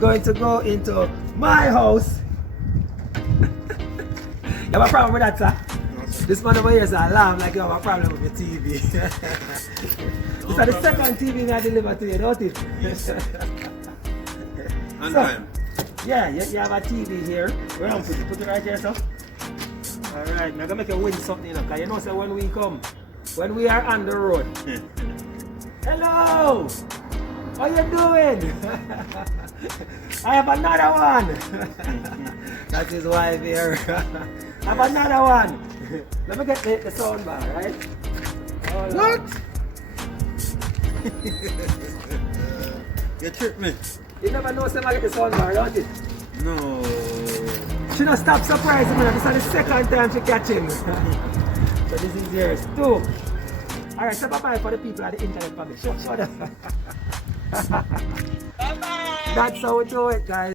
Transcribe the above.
going to go into my house. You have a problem with that, sir? No, sir. This man over here is alarm like you have a problem with your TV. This is the second TV I deliver to you, don't it? Yes. And So, time. yeah, you have a TV here. Where am I put it? Put it right here, sir. Alright, I'm gonna make you win something, you know, because you know, sir, when we come, when we are on the road. Hello! How you doing? I have another one. That's his wife here. I have another one. Let me get the sound bar, right? Hold on. What? You tricked me. You never know somebody get the sound bar, don't it? No. She don't stop surprising me. This is the second time she catch him. So this is yours too. Alright, so bye-bye for the people at the internet family. Show them. Bye-bye. That's how we do it, guys.